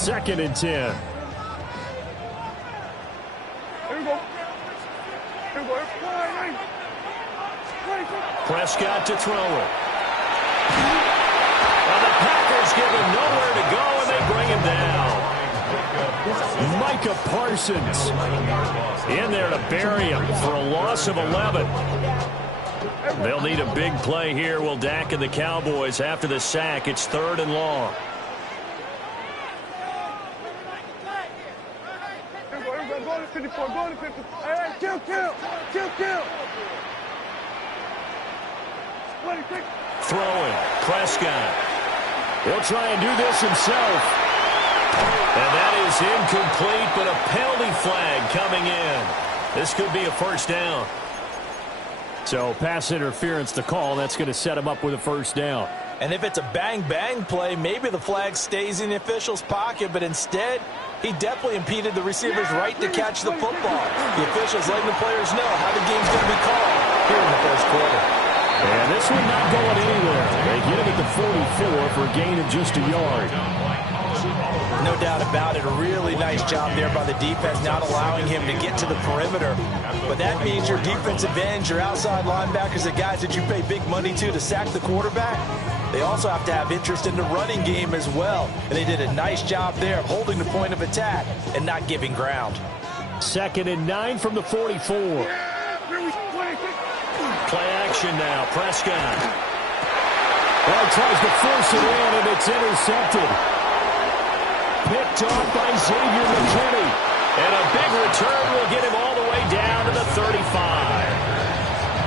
2nd and 10. Prescott to throw it. And the Packers give him nowhere to go, and they bring him down. Micah Parsons in there to bury him for a loss of 11. They'll need a big play here. Will Dak and the Cowboys after the sack. It's 3rd and long. Throwing. Prescott. He'll try and do this himself. And that is incomplete, but a penalty flag coming in. This could be a 1st down. So pass interference to call. That's going to set him up with a 1st down. And if it's a bang-bang play, maybe the flag stays in the official's pocket, but instead, he definitely impeded the receiver's right to catch the football. The officials letting the players know how the game's going to be called here in the 1st quarter. And this one not going anywhere. They get him at the 44 for a gain of just a yard. No doubt about it. A really nice job there by the defense, not allowing him to get to the perimeter. But that means your defensive ends, your outside linebackers, the guys that you pay big money to sack the quarterback, they also have to have interest in the running game as well. And they did a nice job there of holding the point of attack and not giving ground. 2nd and 9 from the 44. Play action now. Prescott. Well, tries to force it in, and it's intercepted. Picked off by Xavier McKinney. And a big return will get him all the way down to the 35.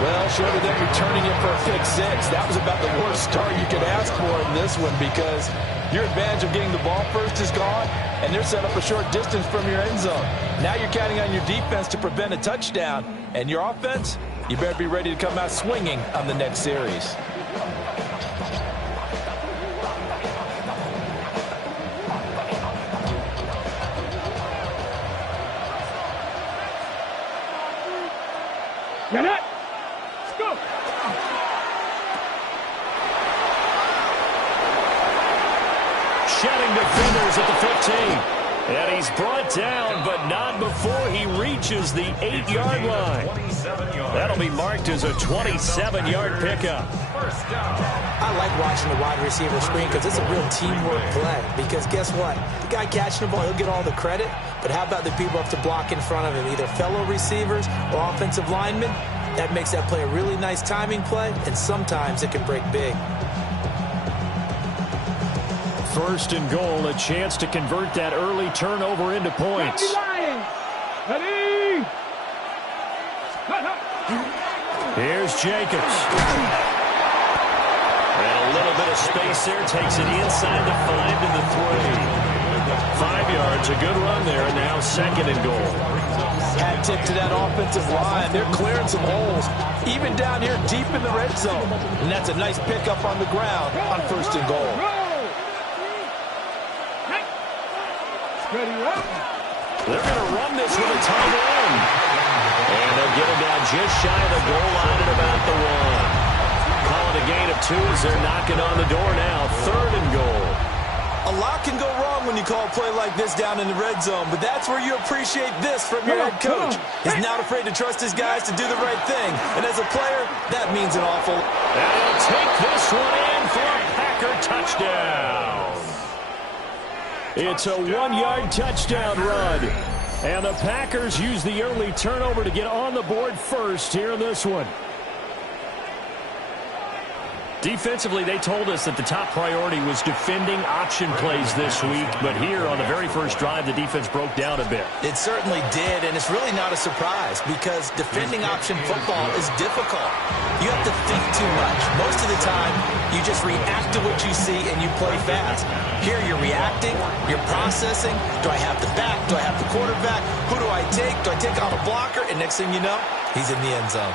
Well, short of them returning it for a pick 6, that was about the worst start you could ask for in this one, because your advantage of getting the ball first is gone, and they're set up a short distance from your end zone. Now you're counting on your defense to prevent a touchdown, and your offense, you better be ready to come out swinging on the next series. Get it! Let's go! Shedding defenders at the 15. And he's brought down, but not before he reaches the 8-yard line. That'll be marked as a 27-yard pickup. I like watching the wide receiver screen because it's a real teamwork play. Because guess what? The guy catching the ball, he'll get all the credit. But how about the people who have to block in front of him, either fellow receivers or offensive linemen? That makes that play a really nice timing play, and sometimes it can break big. 1st and goal, a chance to convert that early turnover into points. Ready? Here's Jacobs. And a little bit of space there, takes it inside the 5 to the 3. 5 yards, a good run there, and now 2nd and goal. Hat tip to that offensive line. They're clearing some holes, even down here deep in the red zone. And that's a nice pickup on the ground on 1st and goal. Ready, up. They're going to run this with a tight end. And they'll get him down just shy of the goal line at about the 1. Call it a gain of 2 as they're knocking on the door now. 3rd and goal. A lot can go wrong when you call a play like this down in the red zone, but that's where you appreciate this from your head coach. He's not afraid to trust his guys to do the right thing. And as a player, that means an awful. And he'll take this one in for a Packer touchdown. It's a 1-yard touchdown run. And the Packers use the early turnover to get on the board first here in this one. Defensively, they told us that the top priority was defending option plays this week. But here on the very first drive, the defense broke down a bit. It certainly did, and it's really not a surprise because defending option football is difficult. You have to think too much. Most of the time, you just react to what you see and you play fast. Here, you're reacting, you're processing. Do I have the back? Do I have the quarterback? Who do I take? Do I take on a blocker? And next thing you know, he's in the end zone.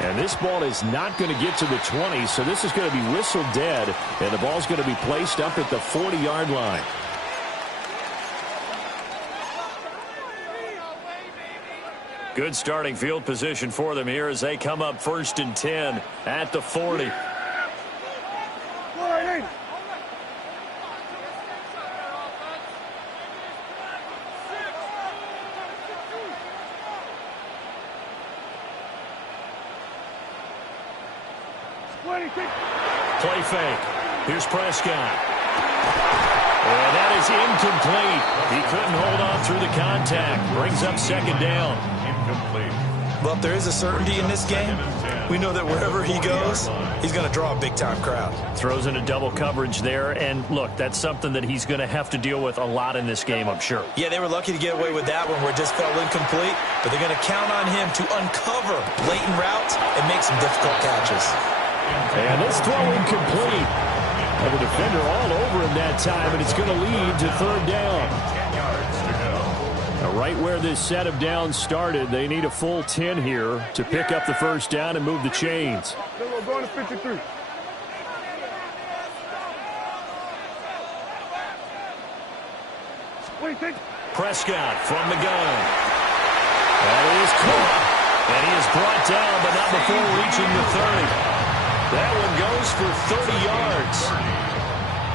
And this ball is not going to get to the 20, so this is going to be whistled dead, and the ball's going to be placed up at the 40-yard line. Good starting field position for them here as they come up 1st and 10 at the 40. Play fake. Here's Prescott. And that is incomplete. He couldn't hold on through the contact. Brings up second down. Incomplete. Well, if there is a certainty in this game, we know that wherever he goes, he's going to draw a big-time crowd. Throws into double coverage there. And, look, that's something that he's going to have to deal with a lot in this game, I'm sure. Yeah, they were lucky to get away with that one where it just fell incomplete. But they're going to count on him to uncover blatant routes and make some difficult catches. And this throw incomplete. And the defender all over him that time, and it's going to lead to third down. Now, right where this set of downs started, they need a full 10 here to pick up the first down and move the chains. Going to 53. Prescott from the gun. That is caught. And he is brought down, but not before reaching the 30. That one goes for 30 yards.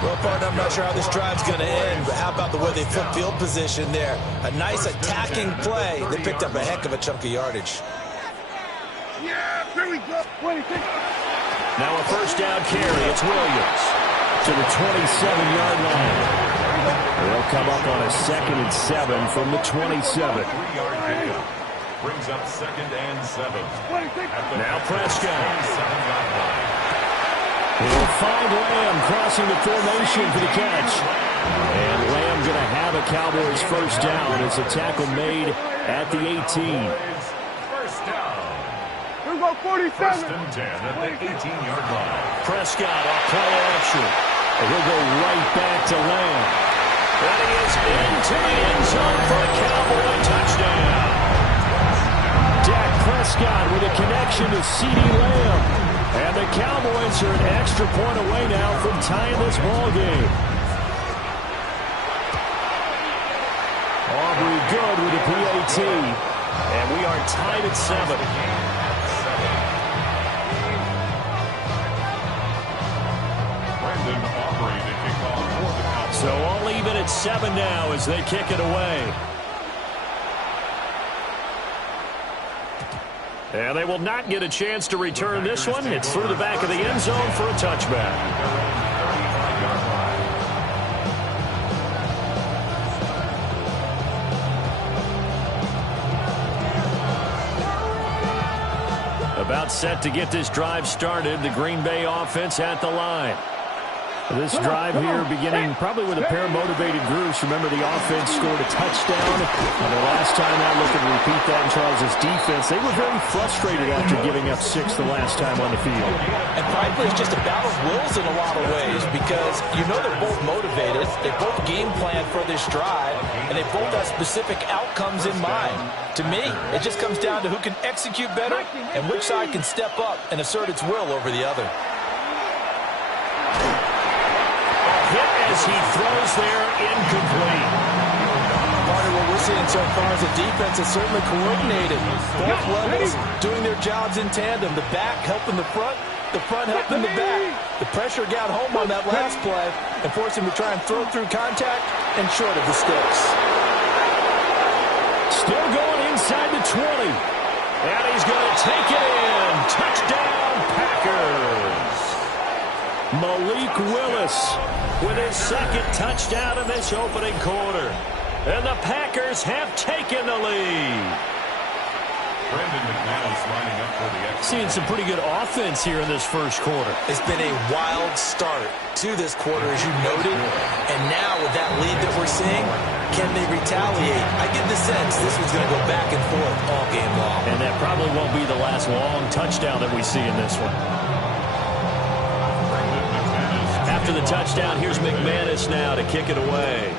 Well, partner, I'm not sure how this drive's going to end, but how about the way they flip field position there? A nice attacking play. They picked up a heck of a chunk of yardage. Yeah, here we go. Now a first down carry. It's Williams to the 27-yard line. They'll come up on a 2nd and 7 from the 27. Brings up 2nd and 7. Now Prescott. He'll find Lamb crossing the formation for the catch. And Lamb going to have a Cowboys first down. It's a tackle made at the 18. First down. Here's about 47. First and 10 at the 18-yard line. Prescott off play action. And he'll go right back to Lamb. And he is into the end zone for a Cowboy touchdown. Dak Prescott with a connection to CeeDee Lamb. And the Cowboys are an extra point away now from tying this ball game. Aubrey good with a PAT. And we are tied at 7. Brandon Aubrey to kick off for the Cowboys. So all even at 7 now as they kick it away. And they will not get a chance to return this one. It's through the back of the end zone for a touchback. About set to get this drive started. The Green Bay offense at the line. This drive here beginning probably with a pair of motivated groups. Remember, the offense scored a touchdown. And the last time out, looking to repeat that in Charles' defense. They were very frustrated after giving up 6 the last time on the field. And frankly, it's just a battle of wills in a lot of ways because you know they're both motivated. They both game plan for this drive, and they both have specific outcomes in mind. To me, it just comes down to who can execute better and which side can step up and assert its will over the other. As he throws there, incomplete. Part of what we're seeing so far is the defense is certainly coordinated. Both levels doing their jobs in tandem. The back helping the front helping the back. The pressure got home on that last play and forced him to try and throw through contact and short of the sticks. Still going inside the 20. And he's going to take it in. Touchdown, Packers. Malik Willis with his 2nd touchdown in this opening quarter. And the Packers have taken the lead. Brandon McManus lining up for the extra. Seeing some pretty good offense here in this first quarter. It's been a wild start to this quarter, as you noted. And now with that lead that we're seeing, can they retaliate? I get the sense this one's going to go back and forth all game long. And that probably won't be the last long touchdown that we see in this one. After the touchdown, here's McManus now to kick it away.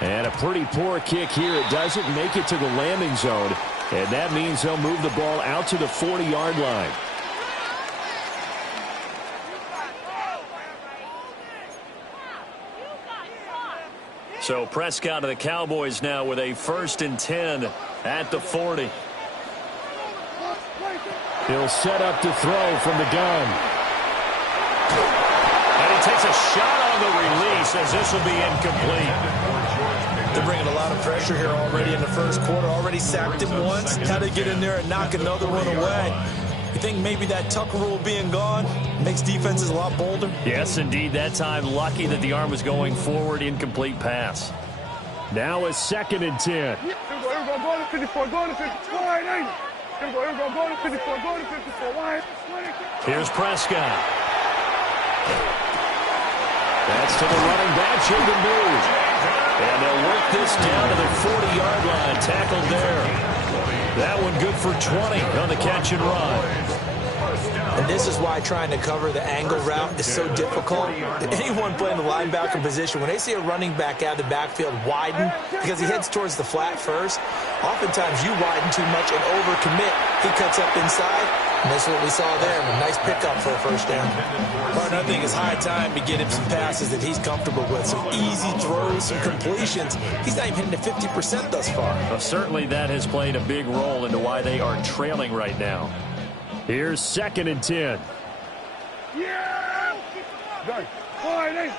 And a pretty poor kick here. It doesn't make it to the landing zone. And that means they'll move the ball out to the 40-yard line. So Prescott of the Cowboys now with a 1st and 10 at the 40. He'll set up to throw from the gun. And he takes a shot on the release as this will be incomplete. They're bringing a lot of pressure here already in the first quarter. Already sacked him once. How to get in there and knock another one away. You think maybe that tuck rule being gone makes defenses a lot bolder? Yes, indeed. That time, lucky that the arm was going forward. Incomplete pass. Now a 2nd and 10. Here we go, go to 54, go to 54, wide, here we go to 54, go to 54, wide. Here's Prescott. That's to the running back, Jacob Move. And they'll work this down to the 40-yard line. Tackled there. That one good for 20 on the catch and run. And this is why trying to cover the angle route is so difficult. Anyone playing the linebacker position, when they see a running back out of the backfield widen because he heads towards the flat first, oftentimes you widen too much and overcommit. He cuts up inside, and that's what we saw there. A nice pickup for a first down. But I think it's high time to get him some passes that he's comfortable with. Some easy throws, some completions. He's not even hitting to 50% thus far. Well, certainly that has played a big role into why they are trailing right now. Here's 2nd and 10. Yeah! Go. Wide, hey.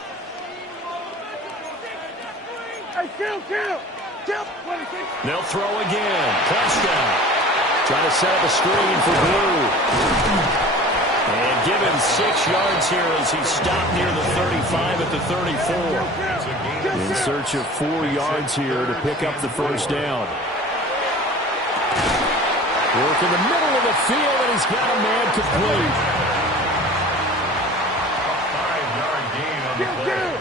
Hey, kill. They'll throw again. Prescott trying to set up a screen for Blue. And give him 6 yards here as he stopped near the 35 at the 34. In search of 4 yards here to pick up the first down. Work in the middle of the field, and he's got a man complete. A 5-yard gain on the play.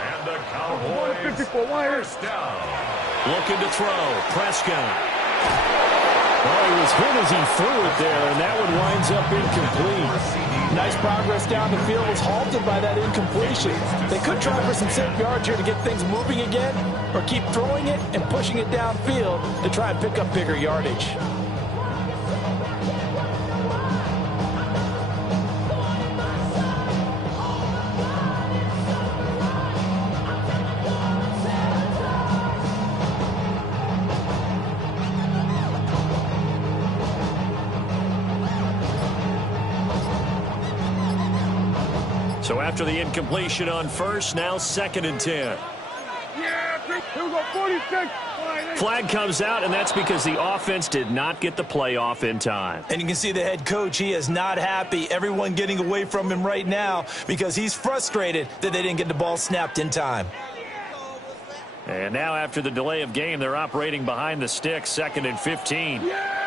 And the Cowboys first down. Looking to throw. Prescott. Well, he was hit as he threw it there, and that one winds up incomplete. Nice progress down the field was halted by that incompletion. They could try for some safe yards here to get things moving again, or keep throwing it and pushing it downfield to try and pick up bigger yardage. So after the incompletion on first, now 2nd and 10. Yeah, here we go, 46. Flag comes out, and that's because the offense did not get the play off in time. And you can see the head coach, he is not happy. Everyone getting away from him right now because he's frustrated that they didn't get the ball snapped in time. And now after the delay of game, they're operating behind the sticks, 2nd and 15. Yeah!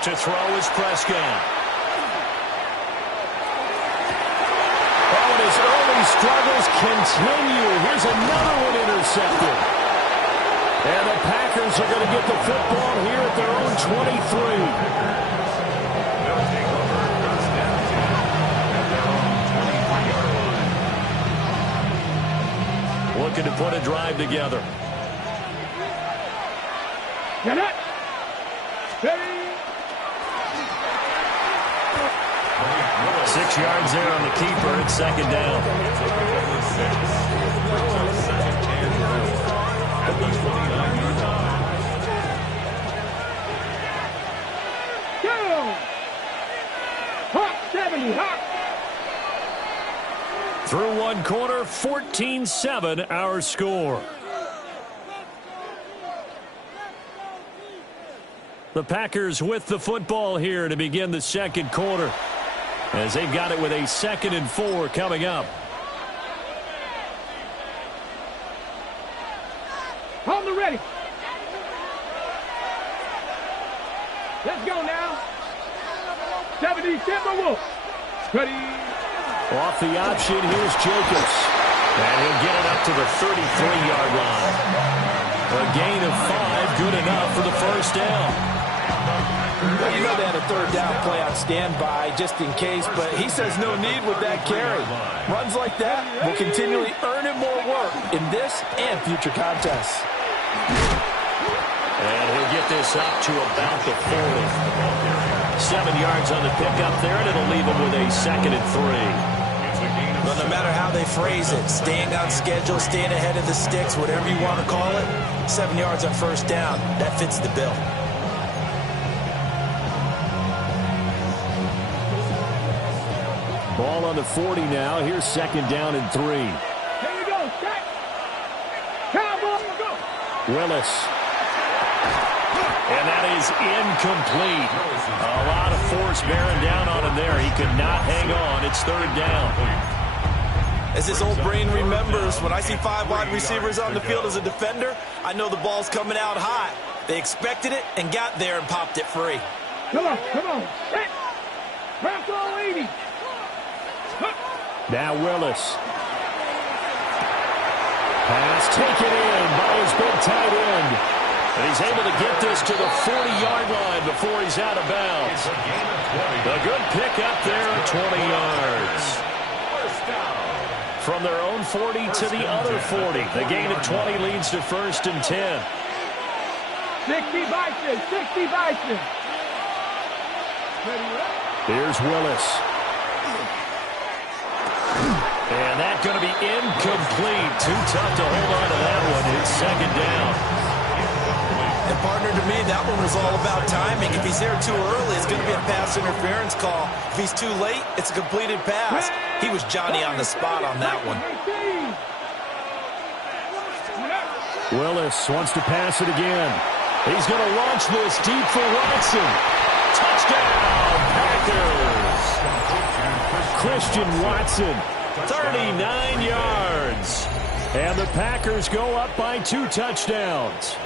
To throw is Prescott. Oh, and his early struggles continue. Here's another one intercepted. And the Packers are going to get the football here at their own 23. Looking to put a drive together. Get it! Ready! 6 yards there on the keeper. It's 2nd down. Go! Hot 70, hot! Through one quarter, 14-7 our score. The Packers with the football here to begin the 2nd quarter, as they've got it with a 2nd and 4 coming up. Hold the ready. Let's go now. 70 Timberwolves. Ready. Off the option, here's Jacobs. And he'll get it up to the 33-yard line. A gain of 5, good enough for the first down. Well, you know they had a 3rd down play on standby just in case, but he says no need with that carry. Runs like that will continually earn him more work in this and future contests. And he'll get this up to about the 40. 7 yards on the pickup there, and it'll leave him with a 2nd and 3. Well, no matter how they phrase it, staying on schedule, staying ahead of the sticks, whatever you want to call it, 7 yards on first down, that fits the bill. Ball on the 40 now. Here's 2nd down and 3. Here we go. Set. Cowboys, go. Willis And that is incomplete. A lot of force bearing down on him there. He could not hang on. It's third down. As his old brain remembers, when I see 5 wide receivers on the field as a defender, I know the ball's coming out hot. They expected it and got there and popped it free. Come on. Hit. Wrap all 80. Now Willis. Pass taken in by his big tight end. And he's able to get this to the 40-yard line before he's out of bounds. A good pick up there at 20 yards. From their own 40 to the other 40. The gain of 20 leads to 1st and 10. 60 Bison. Here's Willis. And that's going to be incomplete. Too tough to hold on to that one. It's 2nd down. And partner, to me, that one was all about timing. If he's there too early, it's going to be a pass interference call. If he's too late, it's a completed pass. He was Johnny on the spot on that one. Willis wants to pass it again. He's going to launch this deep for Watson. Touchdown, Packers. Christian Watson, 39 yards. And the Packers go up by 2 touchdowns.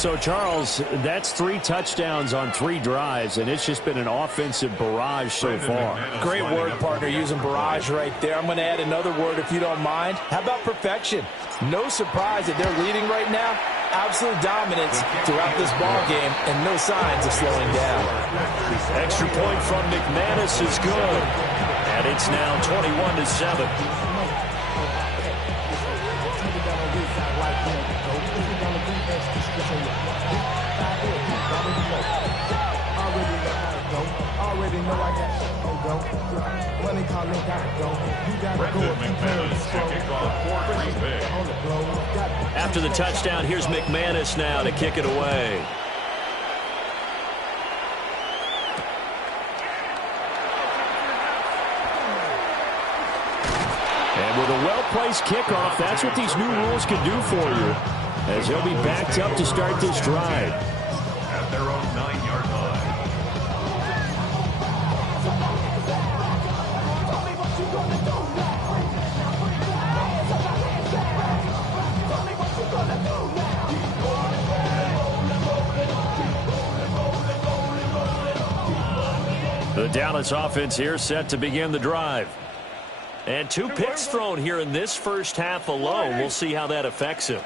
So, Charles, that's 3 touchdowns on 3 drives, and it's just been an offensive barrage so far. Great word, partner, using barrage right there. I'm going to add another word if you don't mind. How about perfection? No surprise that they're leading right now. Absolute dominance throughout this ball game and no signs of slowing down. Extra point from McManus is good. And it's now 21-7. After the touchdown, here's McManus now to kick it away. And with a well-placed kickoff, that's what these new rules can do for you, as he'll be backed up to start this drive. At their own 9-yard line. The Dallas offense here set to begin the drive. And 2 picks thrown here in this first half alone. We'll see how that affects him.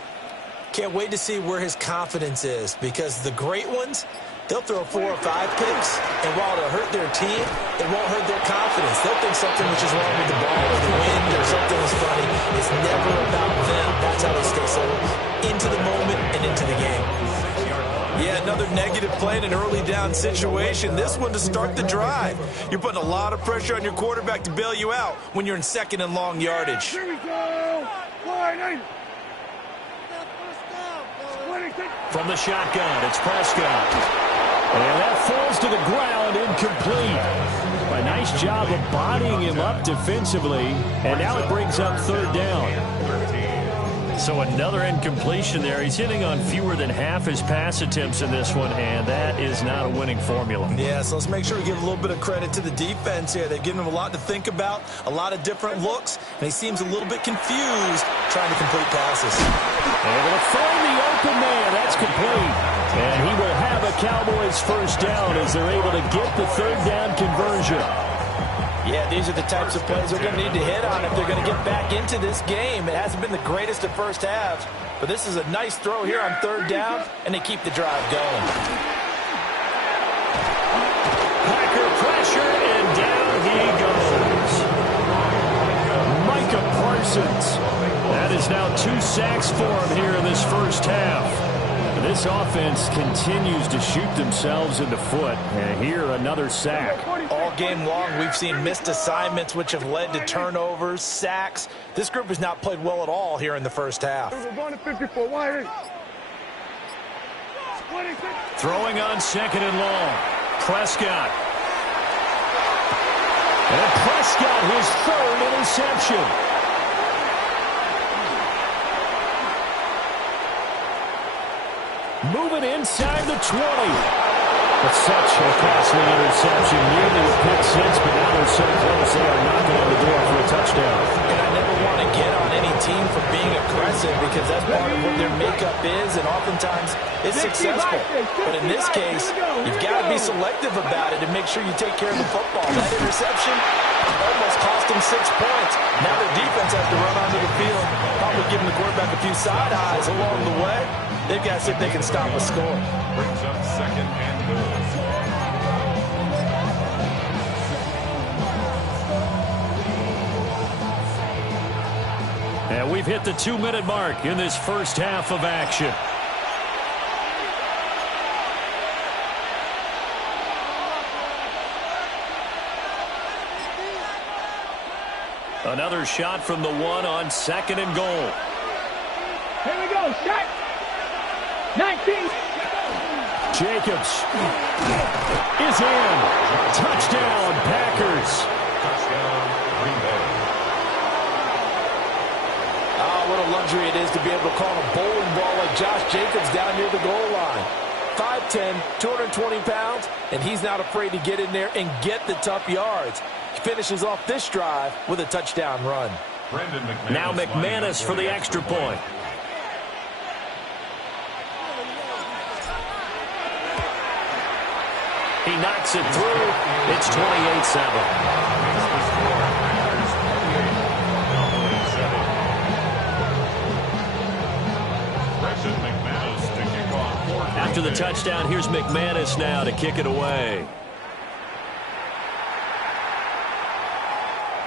Can't wait to see where his confidence is, because the great ones, they'll throw 4 or 5 picks, and while it'll hurt their team, it won't hurt their confidence. They'll think something which is wrong with the ball or the wind or something is funny. It's never about them. That's how they stay so into the moment and into the game. Yeah, another negative play in an early down situation. This one to start the drive. You're putting a lot of pressure on your quarterback to bail you out when you're in second and long yardage. Here we go. Line. From the shotgun, it's Prescott. And that falls to the ground, incomplete. A nice job of bodying him up defensively. And now it brings up 3rd down. So another incompletion there. He's hitting on fewer than half his pass attempts in this one, and that is not a winning formula. Yeah, so let's make sure we give a little bit of credit to the defense here. They've given him a lot to think about, a lot of different looks, and he seems a little bit confused trying to complete passes. Able to find the open man. That's complete. And he will have a Cowboys first down as they're able to get the 3rd down conversion. Yeah, these are the types of plays they're going to need to hit on if they're going to get back into this game. It hasn't been the greatest of first halves, but this is a nice throw here on 3rd down, and they keep the drive going. Packer pressure, and down he goes. Micah Parsons. That is now 2 sacks for him here in this first half. This offense continues to shoot themselves in the foot. And here, another sack. All game long, we've seen missed assignments, which have led to turnovers, sacks. This group has not played well at all here in the first half. Throwing on 2nd and long. Prescott. And Prescott, his 3rd interception. Moving inside the 20. It's such a costly interception. Nearly a pick six, but now they're so close they are knocking on the door for a touchdown. And I never want to get on any team for being aggressive, because that's part of what their makeup is, and oftentimes it's successful. But in this case, you've got to be selective about it and make sure you take care of the football. That interception almost cost them 6 points. Now their defense has to run onto the field, probably giving the quarterback a few side eyes along the way. They've got to see if they can stop a score. Brings up 2nd and goal. And we've hit the 2-minute mark in this first half of action. Another shot from the 1 on 2nd and goal. Here we go, shot. 19. Jacobs is in. Touchdown, Packers. Touchdown, Green Bay. What a luxury it is to be able to call a bowling ball like Josh Jacobs down near the goal line. 5'10", 220 pounds, and he's not afraid to get in there and get the tough yards. He finishes off this drive with a touchdown run. Now McManus for the extra point. He knocks it through. It's 28-7. After the touchdown, here's McManus now to kick it away.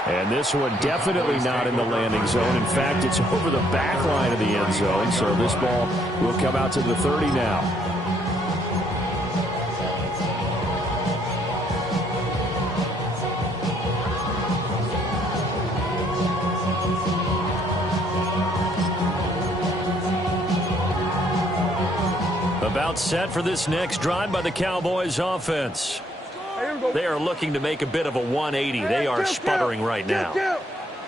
And this one definitely not in the landing zone. In fact, it's over the back line of the end zone. So this ball will come out to the 30 now. About set for this next drive by the Cowboys offense. They are looking to make a bit of a 180. They are sputtering right now.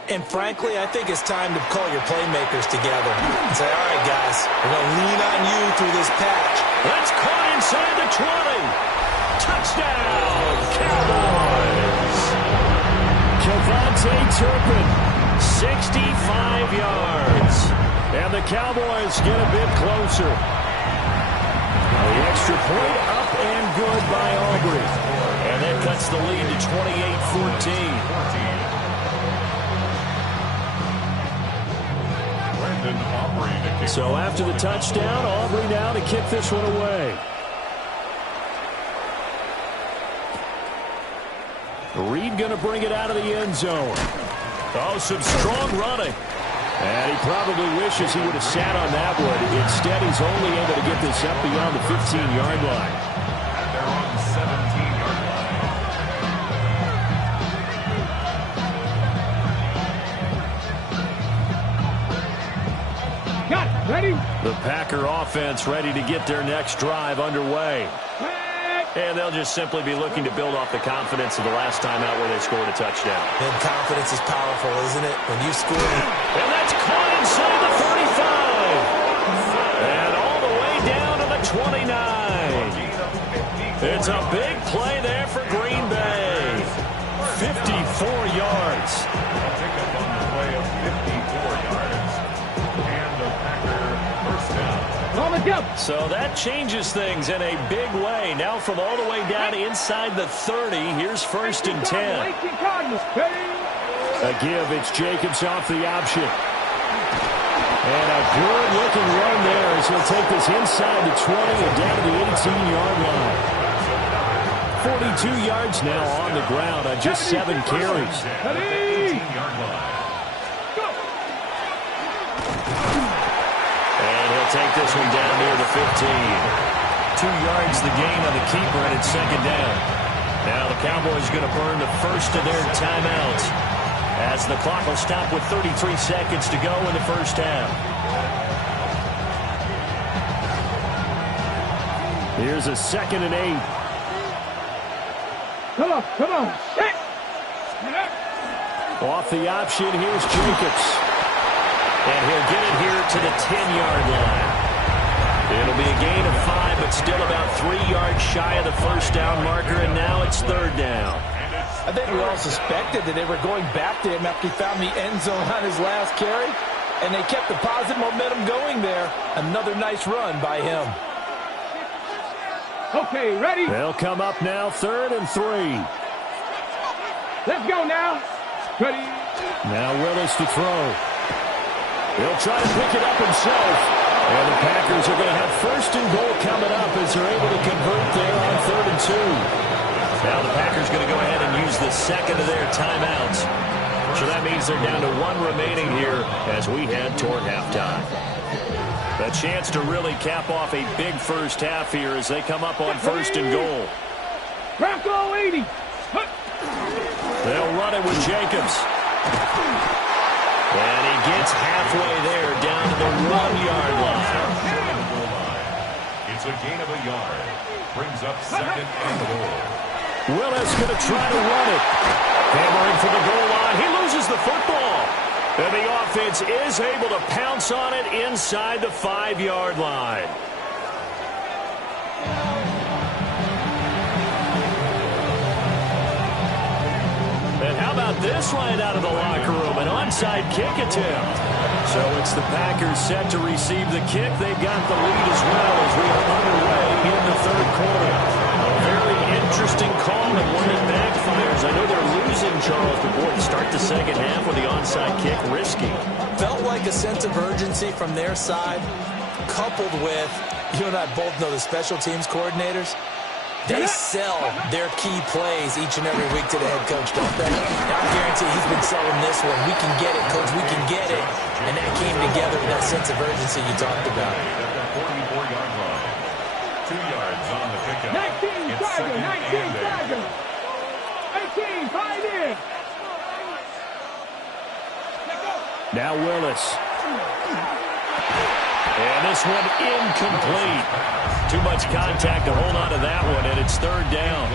And frankly, I think it's time to call your playmakers together and say, all right, guys, we're going to lean on you through this patch. That's caught inside the 20. Touchdown, Cowboys. Kevontae Turpin, 65 yards. And the Cowboys get a bit closer. The extra point up and good by Aubrey. And that cuts the lead to 28-14. So after the touchdown, Aubrey now to kick this one away. Reed going to bring it out of the end zone. Oh, some strong running. And he probably wishes he would have sat on that one. Instead, he's only able to get this up beyond the 15-yard line. And they're on the 17-yard line. Got it. Ready? The Packer offense ready to get their next drive underway. And they'll just simply be looking to build off the confidence of the last time out where they scored a touchdown. And confidence is powerful, isn't it? When you score. And that's caught inside the 35. And all the way down to the 29. It's a big play there for Green Bay. 54 yards. A pickup on the play of 54 yards. And the Packer first down. So that changes things in a big way. Now from all the way down inside the 30, here's 1st and 10. A give, it's Jacobs off the option. And a good-looking run there as he'll take this inside the 20 and down to the 18-yard line. 42 yards now on the ground on just 7 carries. Take this one down near the 15. 2 yards the gain on the keeper, and it's 2nd down. Now the Cowboys going to burn the first of their timeouts as the clock will stop with 33 seconds to go in the first half. Here's a 2nd and 8. Come on. Off the option, here's Jacobs. And he'll get it here to the 10-yard line. It'll be a gain of 5, but still about 3 yards shy of the first down marker, and now it's 3rd down. I think we all suspected that they were going back to him after he found the end zone on his last carry, and they kept the positive momentum going there. Another nice run by him. Okay, ready? They'll come up now, 3rd and 3. Let's go now. Ready? Now Willis to throw. He'll try to pick it up himself. And the Packers are going to have 1st and goal coming up as they're able to convert there on 3rd and 2. Now the Packers going to go ahead and use the 2nd of their timeouts. So that means they're down to 1 remaining here as we head toward halftime. A chance to really cap off a big first half here as they come up on 1st and goal. Bronco 80. They'll run it with Jacobs. And he gets halfway there down to the 1-yard line. It's a gain of a yard. Brings up 2nd and goal. Willis going to try to run it. Hammering for the goal line. He loses the football. And the offense is able to pounce on it inside the 5-yard line. And how about this right out of the locker room? An onside kick attempt. So it's the Packers set to receive the kick. They've got the lead as well as we are underway in the 3rd quarter. A very interesting time and one that backfires. I know they're losing, Charles, but boy, to start the second half with the onside kick, risky. Felt like a sense of urgency from their side, coupled with, you and I both know the special teams coordinators, they sell their key plays each and every week to the head coach, don't they? I guarantee he's been selling this one. We can get it, coach, we can get it. And that came together with that sense of urgency you talked about. 44-yard line. 2 yards on the pickup. 19 Tiger, 19 Tiger. 18, 5 in. Now Willis. And this one incomplete. Too much contact to hold on to that one, and it's third down.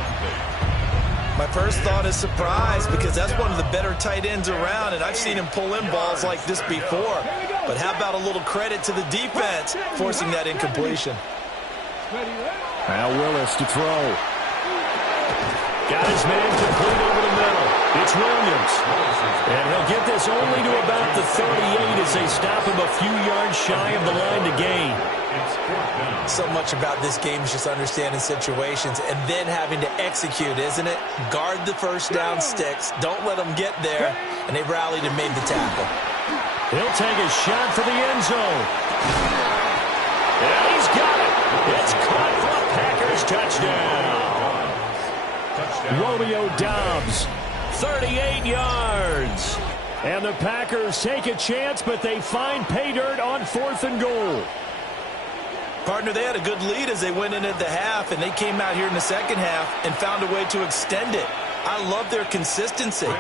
My first thought is surprise, because that's one of the better tight ends around, and I've seen him pull in balls like this before. But how about a little credit to the defense forcing that incompletion? Now Willis to throw. Got his man complete over the middle. It's Williams. And he'll get this only to about the 38 as they stop him a few yards shy of the line to gain. So much about this game is just understanding situations and then having to execute, isn't it? Guard the first down sticks. Don't let them get there. And they rallied and made the tackle. He'll take a shot for the end zone. And he's got it. It's caught for a Packers touchdown. Romeo Doubs, 38 yards. And the Packers take a chance, but they find pay dirt on 4th and goal. Partner, they had a good lead as they went into the half, and they came out here in the second half and found a way to extend it. I love their consistency.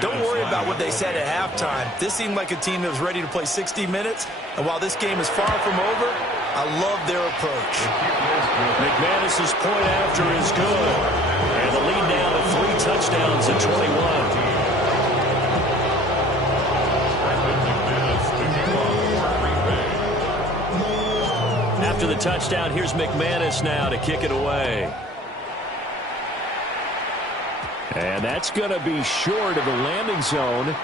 Don't worry about what they said at halftime. This seemed like a team that was ready to play 60 minutes, and while this game is far from over, I love their approach. McManus's point after is good. And the lead now to 3 touchdowns at 21. After the touchdown, here's McManus now to kick it away. And that's going to be short of the landing zone.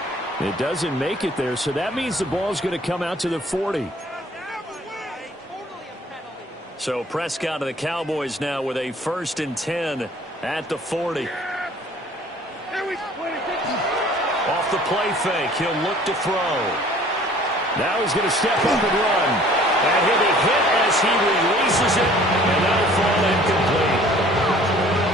It doesn't make it there, so that means the ball's going to come out to the 40. So Prescott of the Cowboys now with a 1st and 10 at the 40. Off the play fake, he'll look to throw. Now he's going to step up and run. And he'll be hit as he releases it, and that'll fall incomplete.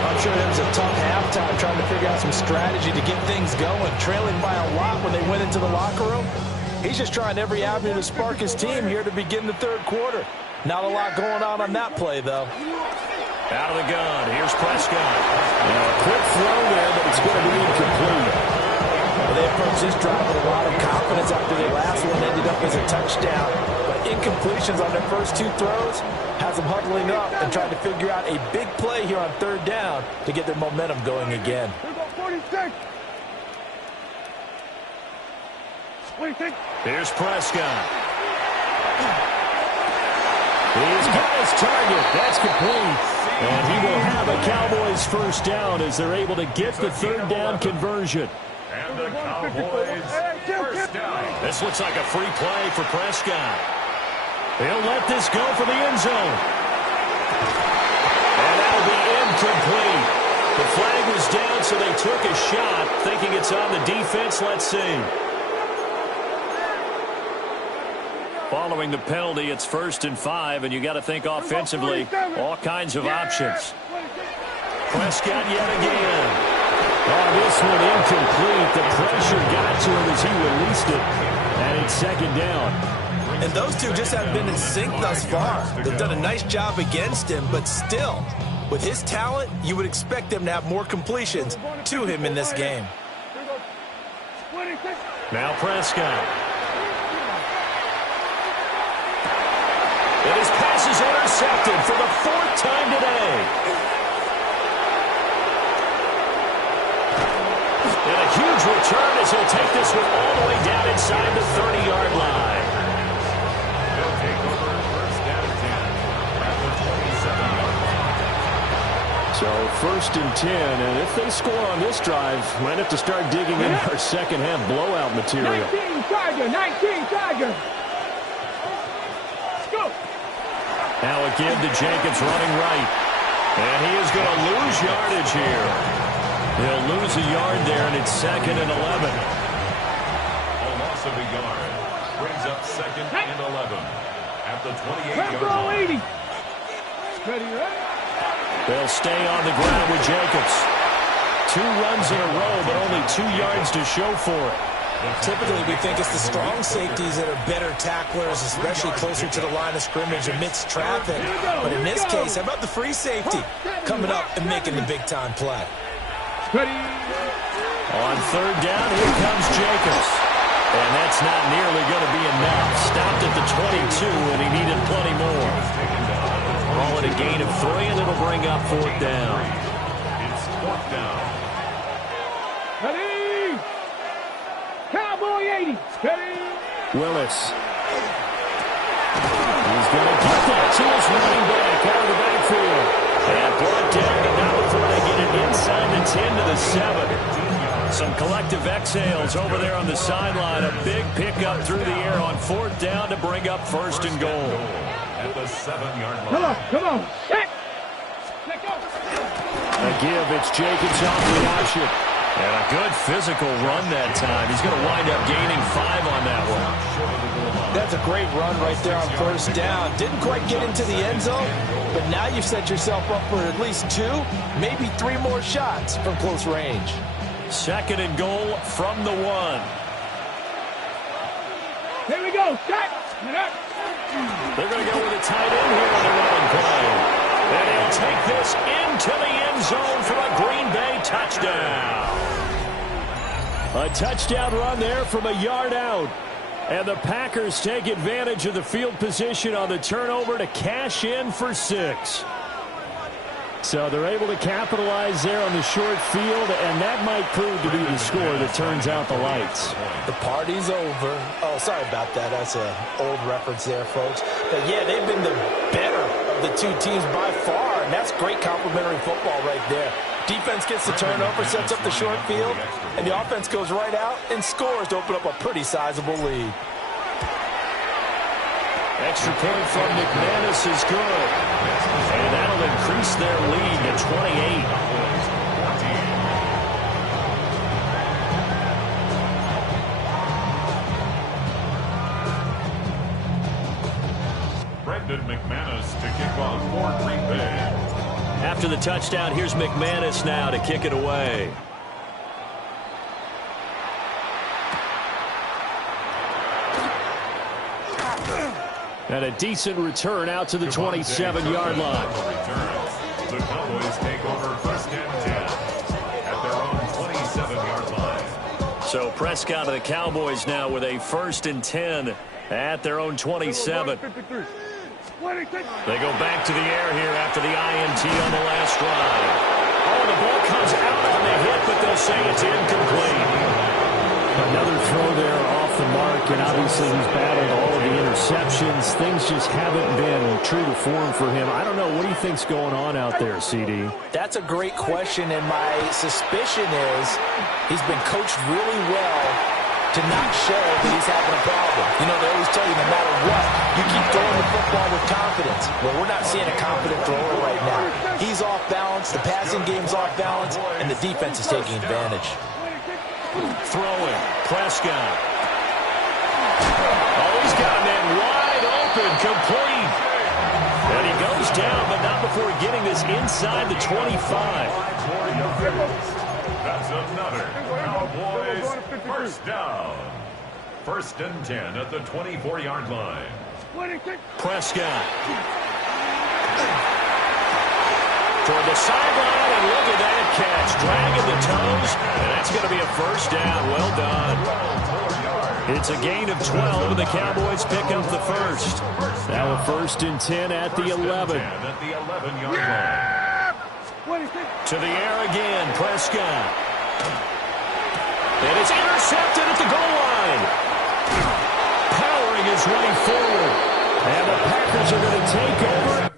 I'm sure it was a tough halftime trying to figure out some strategy to get things going. Trailing by a lot when they went into the locker room. He's just trying every avenue to spark his team here to begin the 3rd quarter. Not a lot going on that play, though. Out of the gun. Here's Prescott. Now a quick throw there, but it's going to be incomplete. Well, they approached this drive with a lot of confidence after their last one ended up as a touchdown. But incompletions on their first 2 throws has them huddling up and trying to figure out a big play here on 3rd down to get their momentum going again. 46. Here's Prescott. He's got his target. That's complete. And he will have a Cowboys first down as they're able to get the 3rd down conversion. And the Cowboys first down. This looks like a free play for Prescott. He'll let this go for the end zone. And that'll be incomplete. The flag was down, so they took a shot, thinking it's on the defense. Let's see. Following the penalty, it's 1st and 5, and you got to think offensively, all kinds of options. Prescott yet again. Oh, this one incomplete. The pressure got to him as he released it, and it's 2nd down. And those two just haven't been in sync thus far. They've done a nice job against him, but still, with his talent, you would expect them to have more completions to him in this game. Now Prescott. And his pass is intercepted for the 4th time today. And a huge return as he'll take this one all the way down inside the 30-yard line. They'll take over first down and 10 at the 27-yard line. So 1st and 10, and if they score on this drive, might have to start digging in our second half blowout material. 19 Tiger, 19 Tiger. Now a give to Jenkins running right. And he is going to lose yardage here. He'll lose a yard there, and it's 2nd and 11. A loss of a yard brings up 2nd and 11 at the 28-yard line. They'll stay on the ground with Jacobs. 2 runs in a row, but only 2 yards to show for it. Typically, we think it's the strong safeties that are better tacklers, especially closer to the line of scrimmage amidst traffic. But in this case, how about the free safety coming up and making the big-time play? On 3rd down, here comes Jacobs. And that's not nearly going to be enough. Stopped at the 22, and he needed plenty more. Call it a gain of 3, and it'll bring up 4th down. It's 4th down. Ready? Cowboy 80. Ready? Willis. He's going to get that to his running back out of the backfield. And brought down, but not before they get it inside the 10 to the 7. Some collective exhales over there on the sideline. A big pickup through the air on 4th down to bring up 1st and goal. At the 7-yard line. Come on. Check. A give, it's Jacobs off the option. And a good physical run that time. He's going to wind up gaining 5 on that one. That's a great run right there on 1st down. Didn't quite get into the end zone, but now you've set yourself up for at least 2, maybe 3 more shots from close range. 2nd and goal from the 1. Here we go. Check. They're going to go with a tight end here on the running play. And he'll take this into the end zone for a Green Bay touchdown. A touchdown run there from a yard out. And the Packers take advantage of the field position on the turnover to cash in for 6. So they're able to capitalize there on the short field, and that might prove to be the score that turns out the lights. The party's over. Oh, sorry about that. That's an old reference there, folks. But, yeah, they've been the better of the 2 teams by far, and that's great complimentary football right there. Defense gets the turnover, sets up the short field, and the offense goes right out and scores to open up a pretty sizable lead. Extra point from McManus is good. And that'll increase their lead to 28. Brendan McManus to kick off for Green Bay. After the touchdown, here's McManus now to kick it away. And a decent return out to the 27-yard line. The Cowboys take over 1st and 10 at their own 27-yard line. So Prescott of the Cowboys now with a 1st and 10 at their own 27. They go back to the air here after the INT on the last drive. Oh, the ball comes out on the hit, but they'll say it's incomplete. Another throw there off the mark, and obviously he's battled all of the interceptions. Things just haven't been true to form for him. I don't know. What do you think's going on out there, CD? That's a great question, and my suspicion is he's been coached really well to not show that he's having a problem. You know, they always tell you no matter what, you keep throwing the football with confidence. Well, we're not seeing a confident thrower right now. He's off balance, the passing game's off balance, and the defense is taking advantage. Throwing, Prescott. Oh, he's got a man wide open, complete. And he goes down, but not before getting this inside the 25. That's another Cowboys 1st down. 1st and 10 at the 24-yard line. Prescott. Toward the sideline, and look at that catch. Dragging the toes, and that's going to be a 1st down. Well done. It's a gain of 12, and the Cowboys pick up the 1st. Now a 1st and 10 at the 11. At the 11-yard line. To the air again, Prescott. And it's intercepted at the goal line. Powering his way forward. And the Packers are going to take over.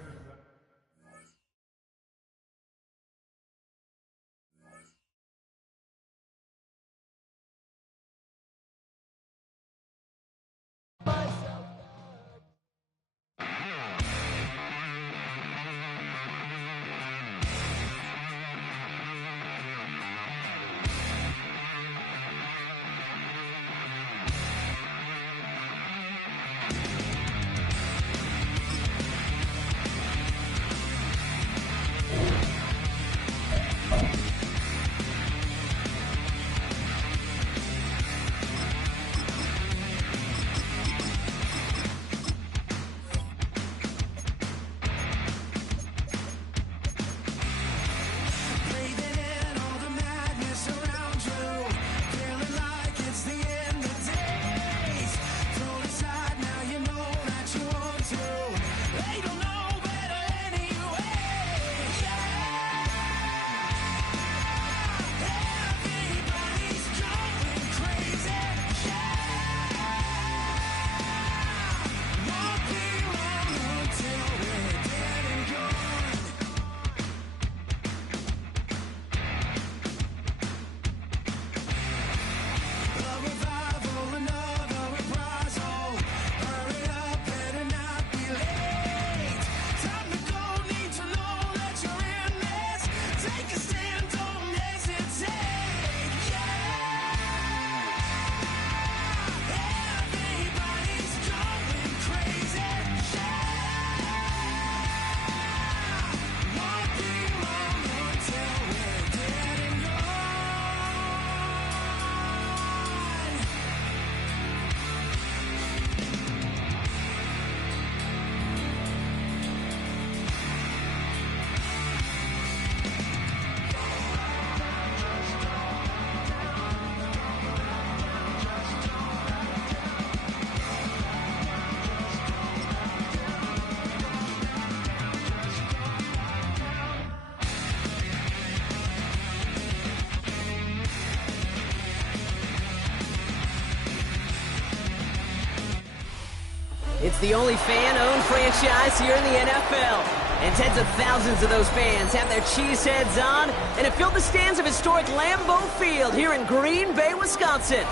It's the only fan-owned franchise here in the NFL. And tens of thousands of those fans have their cheese heads on and have filled the stands of historic Lambeau Field here in Green Bay, Wisconsin.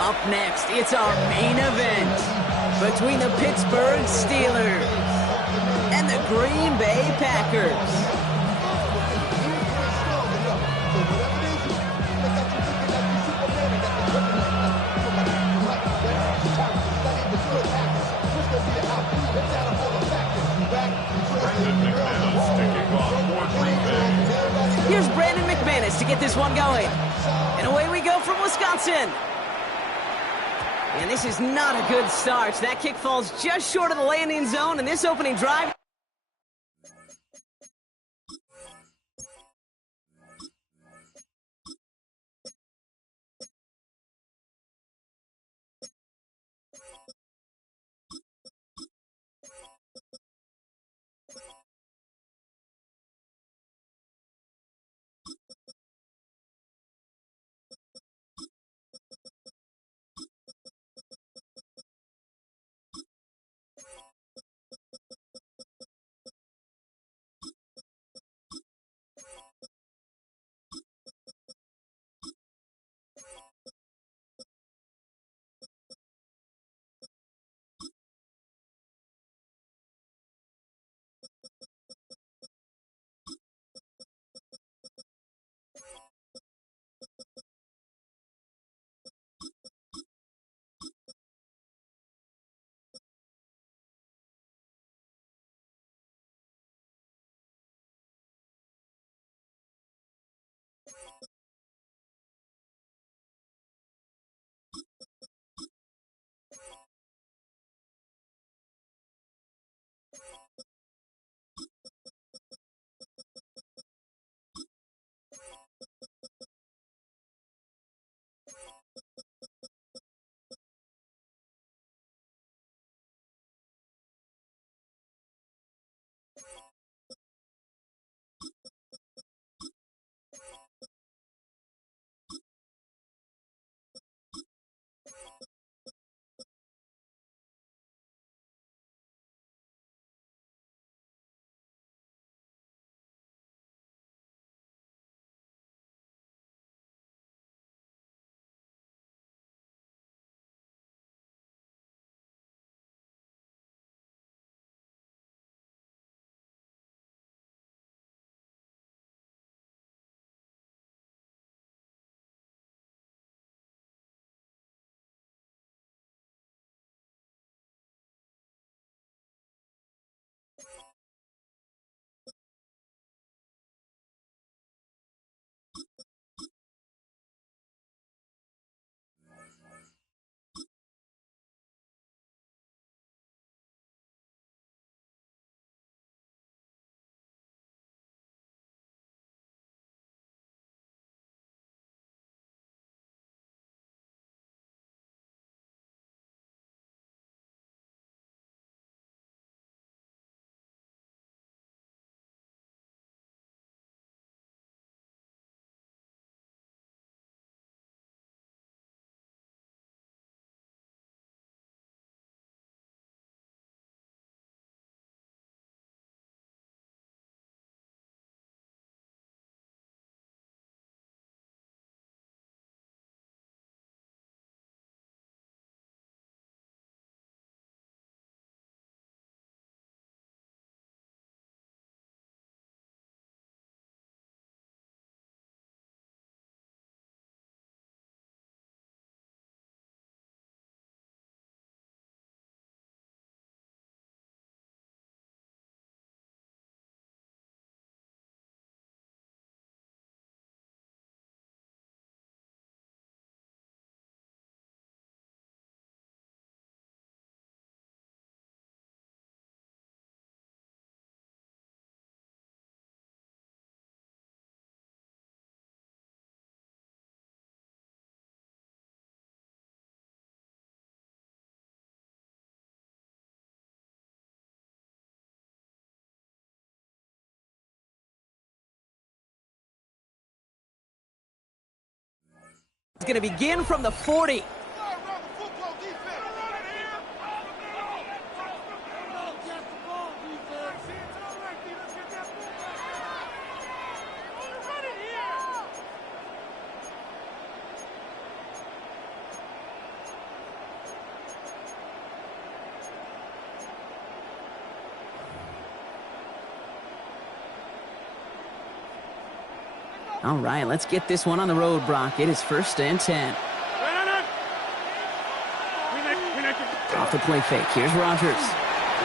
Up next, it's our main event between the Pittsburgh Steelers and the Green Bay Packers. Here's Brandon McManus to get this one going. And away we go from Wisconsin. And this is not a good start. That kick falls just short of the landing zone in this opening drive. It's going to begin from the 40. All right, let's get this one on the road, Brock. It is 1st and 10. Off the play fake. Here's Rodgers.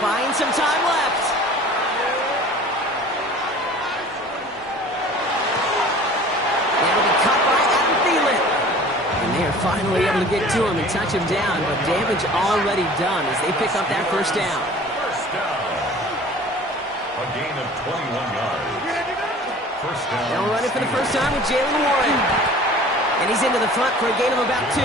Buying some time left. That'll be caught by Adam Thielen. And they are finally able to get to him and touch him down, but damage already done as they pick up that 1st down. First down. A gain of 21 yards. First down. They'll run it for the first time with Jalen Warren. And he's into the front for a gain of about 2.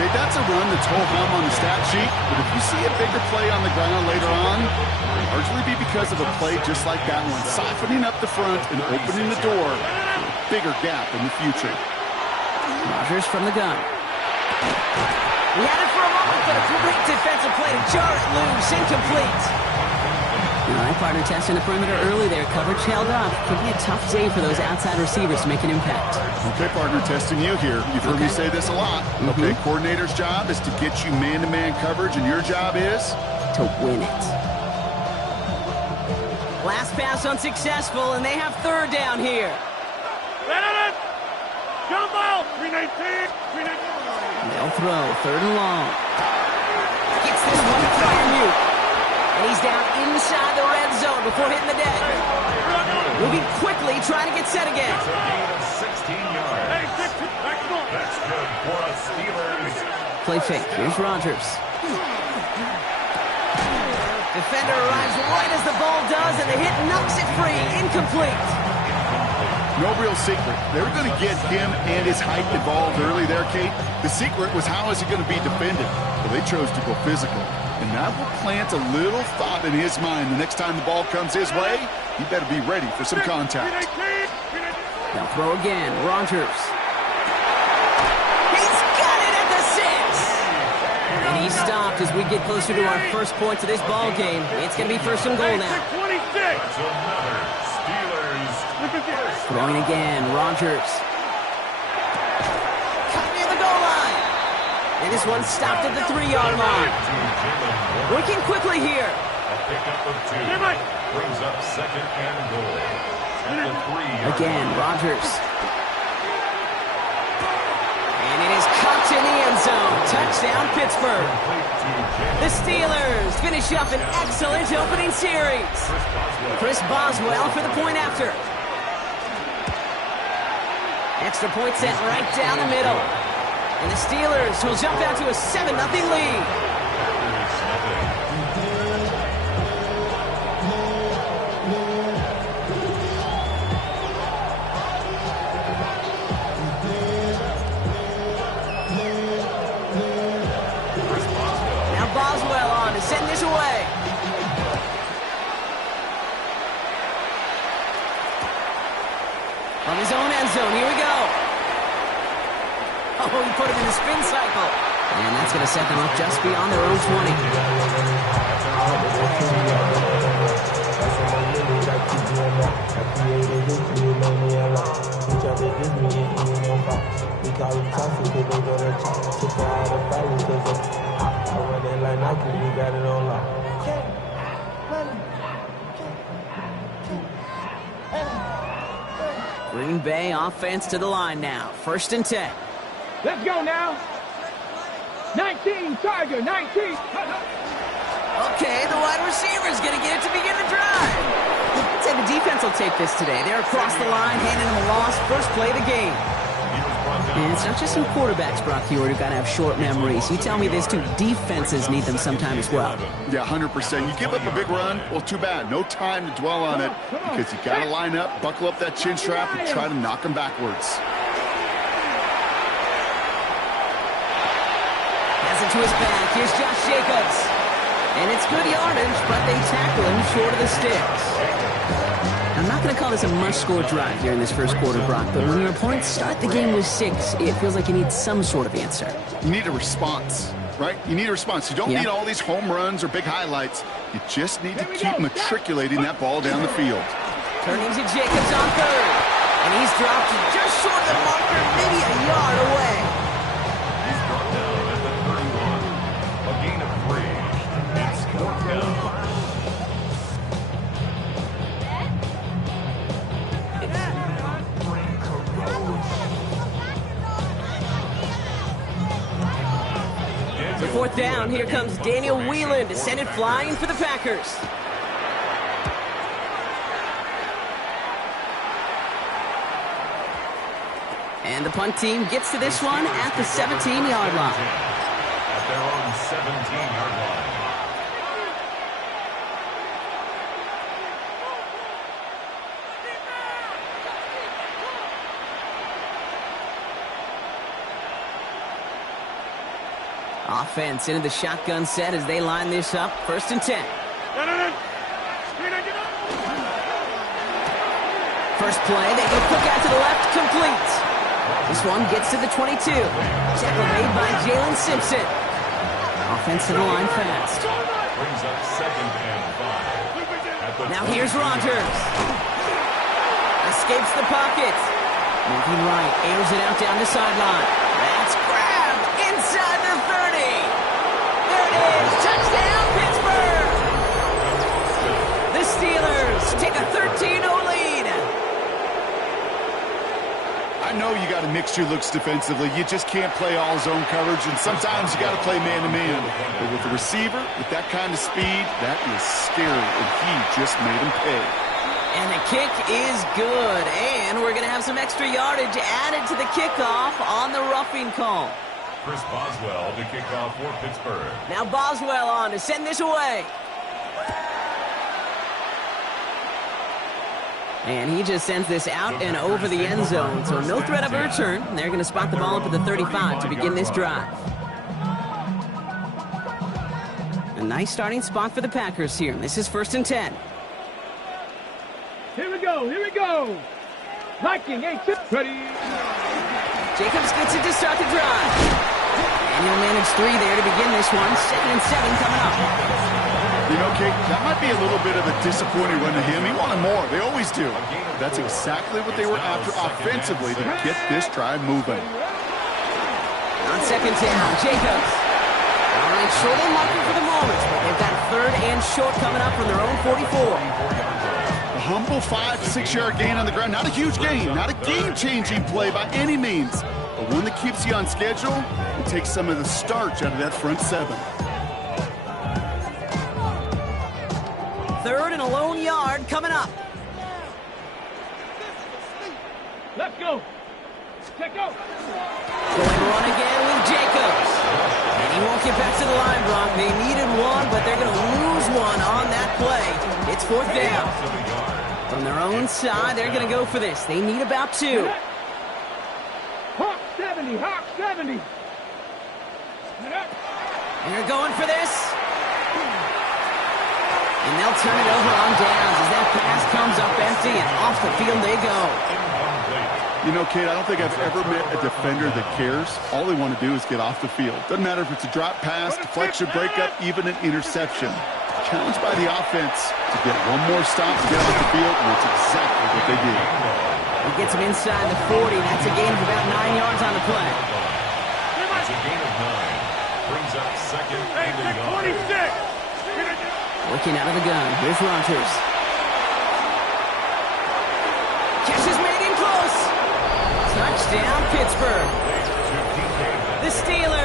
Okay, that's a run that's ho-hum on the stat sheet, but if you see a bigger play on the ground later on, it'll largely be because of a play just like that one, softening up the front and opening the door for a bigger gap in the future. Rodgers from the gun. He had it for a moment, but a great defensive play to jar it loose, incomplete. All right, partner, testing the perimeter early there. Coverage held up. Could be a tough day for those outside receivers to make an impact. Okay, partner, testing you here. You've heard me say this a lot. Okay, coordinator's job is to get you man-to-man coverage, and your job is? To win it. Last pass unsuccessful, and they have 3rd down here. Jump out! 319! They'll throw 3rd and long. Gets this one to Freiermuth. And he's down inside the red zone before hitting the deck. Moving quickly, trying to get set again. It's a gain of 16 yards. That's good for us Steelers. Play fake. Here's Rodgers. Defender arrives right as the ball does, and the hit knocks it free. Incomplete. No real secret. They were going to get him and his height involved early there, Kate. The secret was how is he going to be defended? Well, they chose to go physical. And that will plant a little thought in his mind. The next time the ball comes his way, he better be ready for some contact. Now throw again. Rodgers. He's got it at the 6. And he's stopped as we get closer to our first points of this ball game. It's going to be 1st and goal now. That's another Steelers. Throwing again. Rodgers. Cut near the goal line. And this one stopped at the 3-yard line. Working quickly here. A pickup of 2. Brings up 2nd and goal. At the 3-yard Again, line. Rodgers. And it is caught in the end zone. Touchdown, Pittsburgh. The Steelers finish up an excellent opening series. Chris Boswell for the point after. Extra point set right down the middle. And the Steelers will jump out to a 7-0 lead. Now Boswell on to send this away. From his own end zone, here we go. Oh, he put him in the spin cycle. And that's going to set them up just beyond their own 20. Green Bay offense to the line now. 1st and 10. Let's go now. 19, Tiger, 19. Okay, the wide receiver's going to get it to begin the drive. I'd say the defense will take this today. They're across the line, handing them a loss. First play of the game. And it's not just some quarterbacks, Brock Huard, who got to have short memories. You tell me this too, defenses need them sometime as well. Yeah, 100%. You give up a big run, well, too bad. No time to dwell on it because you got to line up, buckle up that chin strap, and try to knock them backwards. Pass it to his back. Here's Josh Jacobs. And it's good yardage, but they tackle him short of the sticks. I'm not going to call this a must-score drive here in this first quarter, Brock, but when your opponents start the game with 6, it feels like you need some sort of answer. You need a response, right? You need a response. You don't need all these home runs or big highlights. You just need to keep matriculating that ball down the field. Turning to Jacobs on 3rd. And he's dropped just short of the marker, maybe a yard away. He's brought down at the 31. A gain of 3. It's 4th down. fourth down, here comes Daniel Whelan to send it flying for the Packers. And the punt team gets to this one at the 17-yard line. At their own 17-yard line. Offense into the shotgun set as they line this up. 1st and 10. First play, they go quick out to the left, complete. This one gets to the 22. Tackle made by Jalen Simpson. Offense to the line fast. Brings up 2nd and 5. Now here's Rodgers. Escapes the pocket. Moving right, airs it out down the sideline. That's grabbed inside the 30. There it is. Touchdown, Pittsburgh. The Steelers take a 13-0 lead. I know you got to mix your looks defensively. You just can't play all zone coverage, and sometimes you got to play man-to-man. But with the receiver, with that kind of speed, that is scary, and he just made him pay. And the kick is good, and we're going to have some extra yardage added to the kickoff on the roughing call. Chris Boswell to kick off for Pittsburgh. Now Boswell on to send this away. And he just sends this out and over the end zone. So no threat of a return. They're going to spot the ball up at the 35 to begin this drive. A nice starting spot for the Packers here. This is 1st and 10. Here we go, here we go. Viking, ready. Jacobs gets it to start the drive. And he'll manage 3 there to begin this one. 2nd and 7 coming up. You know, Kate, that might be a little bit of a disappointing run to him. He wanted more. They always do. That's exactly what they were after offensively to get this drive moving. On 2nd down, Jacobs. All right, short and marking for the moment, but they've got 3rd and short coming up from their own 44. A humble 5 to 6 yard gain on the ground. Not a huge gain, not a game-changing play by any means, but one that keeps you on schedule and takes some of the starch out of that front 7. 3rd and a lone yard coming up. Let's go. Check out. Going run again with Jacobs. And he won't get back to the line, Brock. They needed one, but they're going to lose one on that play. It's 4th down. From their own side, they're going to go for this. They need about 2. Hawk 70, Hawk 70. And they're going for this. And they'll turn it over on downs as that pass comes up empty, and off the field they go. You know, Kate, I don't think I've ever met a defender that cares. All they want to do is get off the field. Doesn't matter if it's a drop pass, deflection, breakup, even an interception. Challenged by the offense to get one more stop to get off the field, and that's exactly what they did. He gets him inside the 40. That's a gain of about 9 yards on the play. That's a gain of 9. Brings up 2nd and a yard. 26. Working out of the gun. Here's Rodgers. Catch is made in close. Touchdown, Pittsburgh. The Steelers